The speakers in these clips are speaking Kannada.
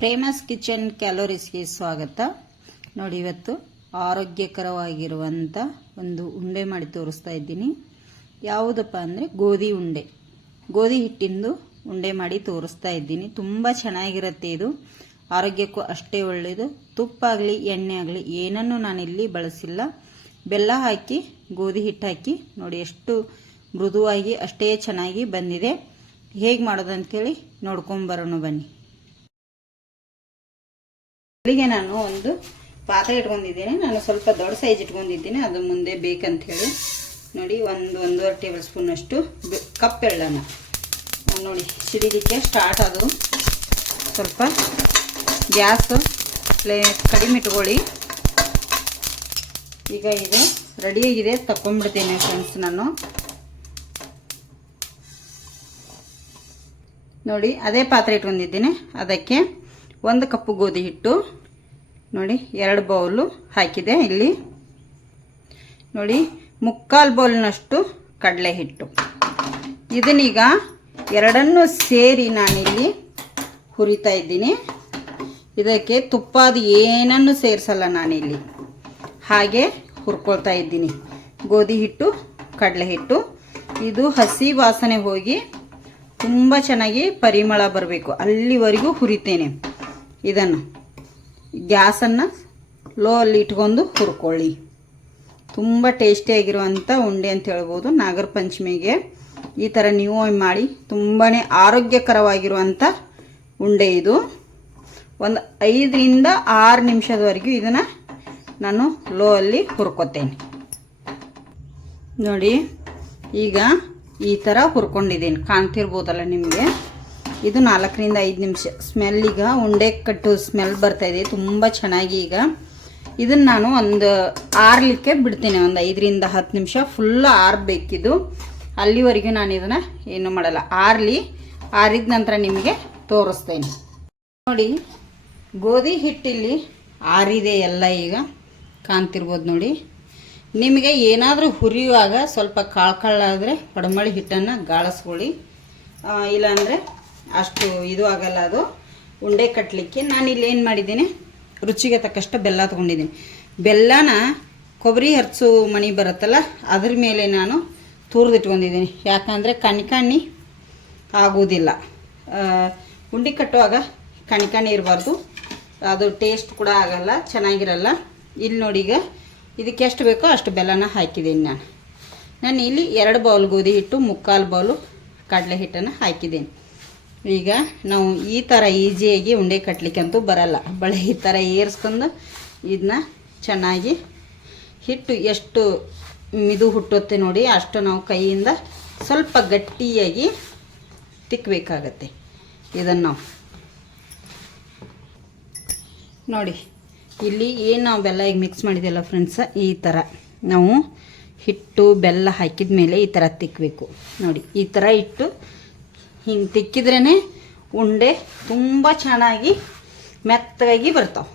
ಪ್ರೇಮಸ್ ಕಿಚನ್ ಕ್ಯಾಲೋರೀಸ್ಗೆ ಸ್ವಾಗತ. ನೋಡಿ, ಇವತ್ತು ಆರೋಗ್ಯಕರವಾಗಿರುವಂಥ ಒಂದು ಉಂಡೆ ಮಾಡಿ ತೋರಿಸ್ತಾ ಇದ್ದೀನಿ. ಯಾವುದಪ್ಪ ಅಂದರೆ ಗೋಧಿ ಉಂಡೆ, ಗೋಧಿ ಹಿಟ್ಟಿಂದು ಉಂಡೆ ಮಾಡಿ ತೋರಿಸ್ತಾ ಇದ್ದೀನಿ. ತುಂಬ ಚೆನ್ನಾಗಿರುತ್ತೆ. ಇದು ಆರೋಗ್ಯಕ್ಕೂ ಅಷ್ಟೇ ಒಳ್ಳೆಯದು. ತುಪ್ಪ ಆಗಲಿ ಎಣ್ಣೆ ಆಗಲಿ ಏನನ್ನು ನಾನಿಲ್ಲಿ ಬಳಸಿಲ್ಲ. ಬೆಲ್ಲ ಹಾಕಿ ಗೋಧಿ ಹಿಟ್ಟು ಹಾಕಿ ನೋಡಿ, ಎಷ್ಟು ಮೃದುವಾಗಿ ಅಷ್ಟೇ ಚೆನ್ನಾಗಿ ಬಂದಿದೆ. ಹೇಗೆ ಮಾಡೋದಂತೇಳಿ ನೋಡ್ಕೊಂಬರೋಣ ಬನ್ನಿ. ಇಲ್ಲಿಗೆ ನಾನು ಒಂದು ಪಾತ್ರೆ ಇಟ್ಕೊಂಡಿದ್ದೇನೆ. ನಾನು ಸ್ವಲ್ಪ ದೊಡ್ಡ ಸೈಜ್ ಇಟ್ಕೊಂಡಿದ್ದೀನಿ, ಅದು ಮುಂದೆ ಬೇಕಂತ ಹೇಳಿ. ನೋಡಿ, ಒಂದೂವರೆ ಟೇಬಲ್ ಸ್ಪೂನ್ ಅಷ್ಟು ಕಪ್ ಎಳ್ಳನ್ನು ನೋಡಿ ಸಿಡಿಲಿಕ್ಕೆ ಸ್ಟಾರ್ಟ್. ಅದು ಸ್ವಲ್ಪ ಗ್ಯಾಸ್ ಕಡಿಮೆ ಇಟ್ಕೊಳ್ಳಿ. ಈಗ ಇದು ರೆಡಿಯಾಗಿದೆ, ತಗೊಂಡ್ಬಿಡ್ತೇನೆ ಫ್ರೆಂಡ್ಸ್. ನಾನು ನೋಡಿ ಅದೇ ಪಾತ್ರೆ ಇಟ್ಕೊಂಡಿದ್ದೀನಿ. ಅದಕ್ಕೆ 1 ಕಪ್ ಗೋಧಿ ಹಿಟ್ಟು ನೋಡಿ, 2 ಬೌಲು ಹಾಕಿದೆ. ಇಲ್ಲಿ ನೋಡಿ, 3/4 ಬೌಲ್ನಷ್ಟು ಕಡಲೆ ಹಿಟ್ಟು. ಇದನ್ನೀಗ ಎರಡನ್ನೂ ಸೇರಿ ನಾನಿಲ್ಲಿ ಹುರಿತಾ ಇದ್ದೀನಿ. ಇದಕ್ಕೆ ತುಪ್ಪಾದ ಏನನ್ನು ಸೇರಿಸಲ್ಲ ನಾನಿಲ್ಲಿ, ಹಾಗೆ ಹುರ್ಕೊಳ್ತಾ ಇದ್ದೀನಿ. ಗೋಧಿ ಹಿಟ್ಟು, ಕಡಲೆ ಹಿಟ್ಟು, ಇದು ಹಸಿ ವಾಸನೆ ಹೋಗಿ ತುಂಬ ಚೆನ್ನಾಗಿ ಪರಿಮಳ ಬರಬೇಕು, ಅಲ್ಲಿವರೆಗೂ ಹುರಿತೇನೆ. ಇದನ್ನು ಗ್ಯಾಸನ್ನು ಲೋ ಅಲ್ಲಿ ಇಟ್ಕೊಂಡು ಹುರ್ಕೊಳ್ಳಿ. ತುಂಬ ಟೇಸ್ಟಿಯಾಗಿರುವಂಥ ಉಂಡೆ ಅಂತ ಹೇಳ್ಬೋದು. ನಾಗರ ಪಂಚಮಿಗೆ ಈ ಥರ ನೀವು ಮಾಡಿ, ತುಂಬಾ ಆರೋಗ್ಯಕರವಾಗಿರುವಂಥ ಉಂಡೆ ಇದು. ಒಂದು 5 ರಿಂದ 6 ನಿಮಿಷದವರೆಗೂ ಇದನ್ನು ನಾನು ಲೋ ಅಲ್ಲಿ ಹುರ್ಕೊತೇನೆ. ನೋಡಿ, ಈಗ ಈ ಥರ ಹುರ್ಕೊಂಡಿದ್ದೀನಿ, ಕಾಣ್ತಿರ್ಬೋದಲ್ಲ ನಿಮಗೆ. ಇದು 4 ರಿಂದ 5 ನಿಮಿಷ. ಸ್ಮೆಲ್ ಈಗ ಉಂಡೆ ಕಟ್ಟು ಸ್ಮೆಲ್ ಬರ್ತಾಯಿದೆ ತುಂಬ ಚೆನ್ನಾಗಿ. ಈಗ ಇದನ್ನು ನಾನು ಒಂದು ಆರಲಿಕ್ಕೆ ಬಿಡ್ತೇನೆ. ಒಂದು 5 ರಿಂದ 10 ನಿಮಿಷ ಫುಲ್ ಆರಬೇಕಿದು. ಅಲ್ಲಿವರೆಗೂ ನಾನು ಇದನ್ನು ಏನು ಮಾಡಲ್ಲ, ಆರಿದ ನಂತರ ನಿಮಗೆ ತೋರಿಸ್ತೇನೆ. ನೋಡಿ, ಗೋಧಿ ಹಿಟ್ಟಿಲ್ಲಿ ಆರಿದೆ ಎಲ್ಲ, ಈಗ ಕಾಣ್ತಿರ್ಬೋದು ನೋಡಿ. ನಿಮಗೆ ಏನಾದರೂ ಹುರಿಯುವಾಗ ಸ್ವಲ್ಪ ಕಾಳಾದರೆ ಪಡಮಳಿ ಹಿಟ್ಟನ್ನು ಗಾಳಿಸ್ಕೊಳ್ಳಿ. ಇಲ್ಲಾಂದರೆ ಅಷ್ಟು ಇದು ಆಗಲ್ಲ ಅದು ಉಂಡೆ ಕಟ್ಟಲಿಕ್ಕೆ. ನಾನಿಲ್ಲಿ ಏನು ಮಾಡಿದ್ದೀನಿ, ರುಚಿಗೆ ತಕ್ಕಷ್ಟು ಬೆಲ್ಲ ತೊಗೊಂಡಿದ್ದೀನಿ. ಬೆಲ್ಲನ ಕೊಬ್ಬರಿ ಹರಿಸೋ ಮಣಿ ಬರುತ್ತಲ್ಲ, ಅದ್ರ ಮೇಲೆ ನಾನು ತುರಿದಿಟ್ಕೊಂಡಿದ್ದೀನಿ. ಯಾಕಂದರೆ ಕಣ್ಣಿ ಆಗೋದಿಲ್ಲ. ಉಂಡೆ ಕಟ್ಟುವಾಗ ಕಣ್ಣಿ ಇರಬಾರ್ದು, ಅದು ಟೇಸ್ಟ್ ಕೂಡ ಆಗಲ್ಲ, ಚೆನ್ನಾಗಿರಲ್ಲ. ಇಲ್ಲಿ ನೋಡಿ, ಈಗ ಇದಕ್ಕೆ ಎಷ್ಟು ಬೇಕೋ ಅಷ್ಟು ಬೆಲ್ಲನ ಹಾಕಿದ್ದೀನಿ ನಾನು ಇಲ್ಲಿ 2 ಬೌಲ್ ಗೋಧಿ ಹಿಟ್ಟು, 3/4 ಬೌಲು ಕಡಲೆ ಹಿಟ್ಟನ್ನು ಹಾಕಿದ್ದೀನಿ. ಈಗ ನಾವು ಈ ಥರ ಈಸಿಯಾಗಿ ಉಂಡೆ ಕಟ್ಟಲಿಕ್ಕಂತೂ ಬರಲ್ಲ. ಈ ಥರ ಏರಿಸ್ಕೊಂಡು ಇದನ್ನ ಚೆನ್ನಾಗಿ ಹಿಟ್ಟು ಎಷ್ಟು ಮಿದು ಹುಟ್ಟುತ್ತೆ ನೋಡಿ, ಅಷ್ಟು ನಾವು ಕೈಯಿಂದ ಸ್ವಲ್ಪ ಗಟ್ಟಿಯಾಗಿ ತಿಕ್ಕಬೇಕಾಗತ್ತೆ. ಇದನ್ನು ನಾವು ನೋಡಿ, ಇಲ್ಲಿ ಏನು ನಾವು ಬೆಲ್ಲ ಈಗ ಮಿಕ್ಸ್ ಮಾಡಿದ್ದೆಲ್ಲ ಫ್ರೆಂಡ್ಸ್, ಈ ಥರ ನಾವು ಹಿಟ್ಟು ಬೆಲ್ಲ ಹಾಕಿದ ಮೇಲೆ ಈ ಥರ ತಿಕ್ಕಬೇಕು. ನೋಡಿ, ಈ ಥರ ಇಟ್ಟು ಹಿಂಗೆ ತಿಕ್ಕಿದ್ರೇ ಉಂಡೆ ತುಂಬ ಚೆನ್ನಾಗಿ ಮೆತ್ತಗಾಗಿ ಬರ್ತಾವೆ.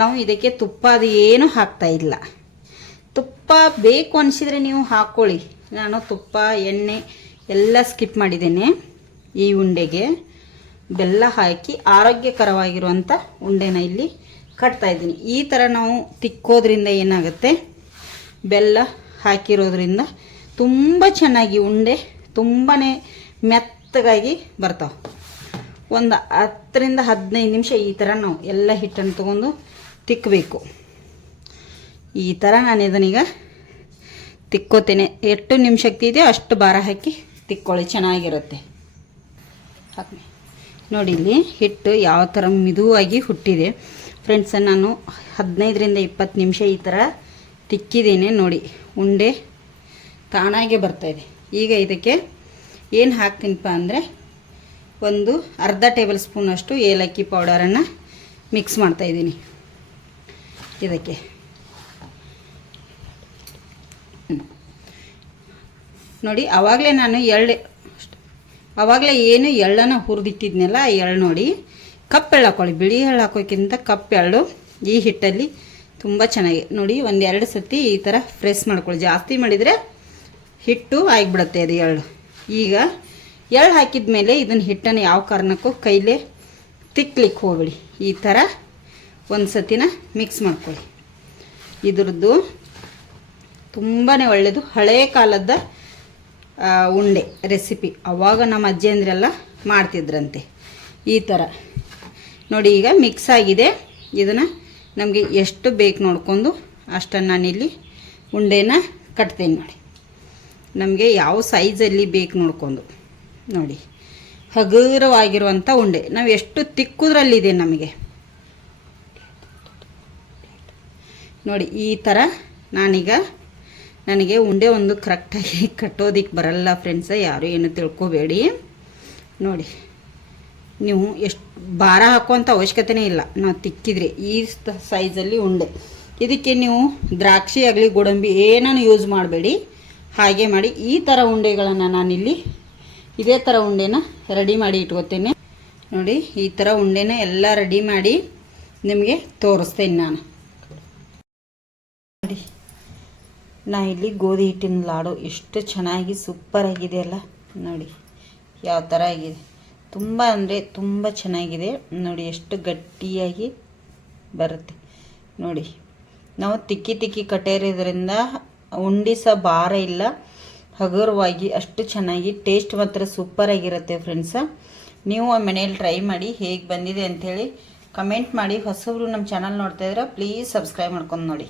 ನಾವು ಇದಕ್ಕೆ ತುಪ್ಪ ಅದು ಏನು ಹಾಕ್ತಾಯಿಲ್ಲ. ತುಪ್ಪ ಬೇಕು ಅನಿಸಿದರೆ ನೀವು ಹಾಕ್ಕೊಳ್ಳಿ. ನಾನು ತುಪ್ಪ ಎಣ್ಣೆ ಎಲ್ಲ ಸ್ಕಿಪ್ ಮಾಡಿದ್ದೇನೆ. ಈ ಉಂಡೆಗೆ ಬೆಲ್ಲ ಹಾಕಿ ಆರೋಗ್ಯಕರವಾಗಿರುವಂಥ ಉಂಡೆನ ಇಲ್ಲಿ ಕಟ್ತಾಯಿದ್ದೀನಿ. ಈ ಥರ ನಾವು ತಿಕ್ಕೋದ್ರಿಂದ ಏನಾಗುತ್ತೆ, ಬೆಲ್ಲ ಹಾಕಿರೋದ್ರಿಂದ ತುಂಬ ಚೆನ್ನಾಗಿ ಉಂಡೆ ತುಂಬಾ ಮೆತ್ತಗಾಗಿ ಬರ್ತಾವೆ. ಒಂದು 10 ರಿಂದ 15 ನಿಮಿಷ ಈ ಥರ ನಾವು ಎಲ್ಲ ಹಿಟ್ಟನ್ನು ತೊಗೊಂಡು ತಿಕ್ಕಬೇಕು. ಈ ಥರ ನಾನು ಇದನ್ನೀಗ ತಿಕ್ಕೋತೇನೆ. ಎಷ್ಟು ನಿಮಿಷಕ್ಕೆ ಇದೆಯೋ ಅಷ್ಟು ಭಾರ ಹಾಕಿ ತಿಕ್ಕೊಳ್ಳಿ, ಚೆನ್ನಾಗಿರುತ್ತೆ. ನೋಡಿ, ಇಲ್ಲಿ ಹಿಟ್ಟು ಯಾವ ಥರ ಮಿದುವಾಗಿ ಹುಟ್ಟಿದೆ ಫ್ರೆಂಡ್ಸ್. ನಾನು 15 ರಿಂದ 20 ನಿಮಿಷ ಈ ಥರ ತಿಕ್ಕಿದ್ದೇನೆ. ನೋಡಿ, ಉಂಡೆ ತಾನಾಗೆ ಬರ್ತಾಯಿದೆ. ಈಗ ಇದಕ್ಕೆ ಏನು ಹಾಕ್ತೀನಪ್ಪ ಅಂದರೆ, ಒಂದು ಅರ್ಧ ಟೇಬಲ್ ಸ್ಪೂನಷ್ಟು ಏಲಕ್ಕಿ ಪೌಡರನ್ನು ಮಿಕ್ಸ್ ಮಾಡ್ತಾಯಿದ್ದೀನಿ ಇದಕ್ಕೆ. ನೋಡಿ, ಆವಾಗಲೇ ಏನು ಎಳ್ಳನ್ನು ಹುರಿದಿಟ್ಟಿದ್ನಲ್ಲ, ಆ ಎಳ್ಳು ನೋಡಿ, ಕಪ್ ಎಳ್ಳು ಹಾಕ್ಕೊಳ್ಳಿ. ಬಿಳಿ ಎಳ್ಳು ಹಾಕೋಕ್ಕಿಂತ ಕಪ್ ಎಳ್ಳು ಈ ಹಿಟ್ಟಲ್ಲಿ ತುಂಬ ಚೆನ್ನಾಗಿ. ನೋಡಿ, 1-2 ಸತಿ ಈ ಥರ ಪ್ರೆಸ್ ಮಾಡ್ಕೊಳ್ಳಿ. ಜಾಸ್ತಿ ಮಾಡಿದರೆ ಹಿಟ್ಟು ಆಗಿಬಿಡುತ್ತೆ ಅದು ಎಳ್ಳು. ಈಗ ಎಳ್ಳು ಹಾಕಿದ ಮೇಲೆ ಇದನ್ನು ಹಿಟ್ಟನ್ನು ಯಾವ ಕಾರಣಕ್ಕೂ ಕೈಲೇ ತಿಕ್ಲಿಕ್ಕೆ ಹೋಗ್ಬಿಡಿ. ಈ ಥರ ಒಂದು ಸತಿನ ಮಿಕ್ಸ್ ಮಾಡ್ಕೊಳ್ಳಿ. ಇದ್ರದ್ದು ತುಂಬಾ ಒಳ್ಳೆಯದು. ಹಳೆಯ ಕಾಲದ ಉಂಡೆ ರೆಸಿಪಿ. ಅವಾಗ ನಮ್ಮ ಅಜ್ಜಿಯಂದ್ರೆಲ್ಲ ಮಾಡ್ತಿದ್ರಂತೆ ಈ ಥರ. ನೋಡಿ ಈಗ ಮಿಕ್ಸ್ ಆಗಿದೆ. ಇದನ್ನು ನಮಗೆ ಎಷ್ಟು ಬೇಕು ನೋಡ್ಕೊಂಡು ಅಷ್ಟನ್ನು ನಾನಿಲ್ಲಿ ಉಂಡೆನ ಕಟ್ತೇನೆ. ನೋಡಿ ನಮಗೆ ಯಾವ ಸೈಜಲ್ಲಿ ಬೇಕು ನೋಡ್ಕೊಂಡು ನೋಡಿ ಹಗುರವಾಗಿರುವಂಥ ಉಂಡೆ. ನಾವು ಎಷ್ಟು ತಿಕ್ಕುದ್ರಲ್ಲಿದೆ ನಮಗೆ ನೋಡಿ. ಈ ಥರ ನನಗೆ ಉಂಡೆ ಒಂದು ಕರೆಕ್ಟಾಗಿ ಕಟ್ಟೋದಿಕ್ಕೆ ಬರಲ್ಲ ಫ್ರೆಂಡ್ಸ, ಯಾರು ಏನು ತಿಳ್ಕೊಬೇಡಿ. ನೋಡಿ ನೀವು ಎಷ್ಟು ಭಾರ ಹಾಕುವಂಥ ಅವಶ್ಯಕತೆನೇ ಇಲ್ಲ. ನಾವು ತಿಕ್ಕಿದ್ರೆ ಈ ಸೈಜಲ್ಲಿ ಉಂಡೆ. ಇದಕ್ಕೆ ನೀವು ದ್ರಾಕ್ಷಿ ಆಗಲಿ ಗೋಡಂಬಿ ಏನೂ ಯೂಸ್ ಮಾಡಬೇಡಿ. ಹಾಗೆ ಮಾಡಿ ಈ ಥರ ಉಂಡೆಗಳನ್ನು ನಾನಿಲ್ಲಿ ಇದೇ ಥರ ಉಂಡೆನ ರೆಡಿ ಮಾಡಿ ಇಟ್ಕೋತೇನೆ. ನೋಡಿ ಈ ಥರ ಉಂಡೆನ ಎಲ್ಲ ರೆಡಿ ಮಾಡಿ ನಿಮಗೆ ತೋರಿಸ್ತೇನೆ ನಾನು. ನೋಡಿ ನಾ ಇಲ್ಲಿ ಗೋಧಿ ಹಿಟ್ಟಿನ ಲಾಡು ಎಷ್ಟು ಚೆನ್ನಾಗಿ ಸೂಪರಾಗಿದೆ ಅಲ್ಲ. ನೋಡಿ ಯಾವ ಥರ ಆಗಿದೆ. ತುಂಬ ಅಂದರೆ ತುಂಬ ಚೆನ್ನಾಗಿದೆ. ನೋಡಿ ಎಷ್ಟು ಗಟ್ಟಿಯಾಗಿ ಬರುತ್ತೆ. ನೋಡಿ ನಾವು ತಿಕ್ಕಿ ಕಟ್ಟಿರೋದ್ರಿಂದ ಉಂಡೆ ಸಹ ಭಾರ ಇಲ್ಲ, ಹಗುರವಾಗಿ ಅಷ್ಟು ಚೆನ್ನಾಗಿ ಟೇಸ್ಟ್ ಮಾತ್ರ ಸೂಪರಾಗಿರುತ್ತೆ ಫ್ರೆಂಡ್ಸ. ನೀವು ಮನೇಲಿ ಟ್ರೈ ಮಾಡಿ ಹೇಗೆ ಬಂದಿದೆ ಅಂಥೇಳಿ ಕಮೆಂಟ್ ಮಾಡಿ. ಹೊಸಬ್ರು ನಮ್ಮ ಚಾನಲ್ ನೋಡ್ತಾಯಿದ್ರೆ ಪ್ಲೀಸ್ ಸಬ್ಸ್ಕ್ರೈಬ್ ಮಾಡ್ಕೊಂಡು ನೋಡಿ.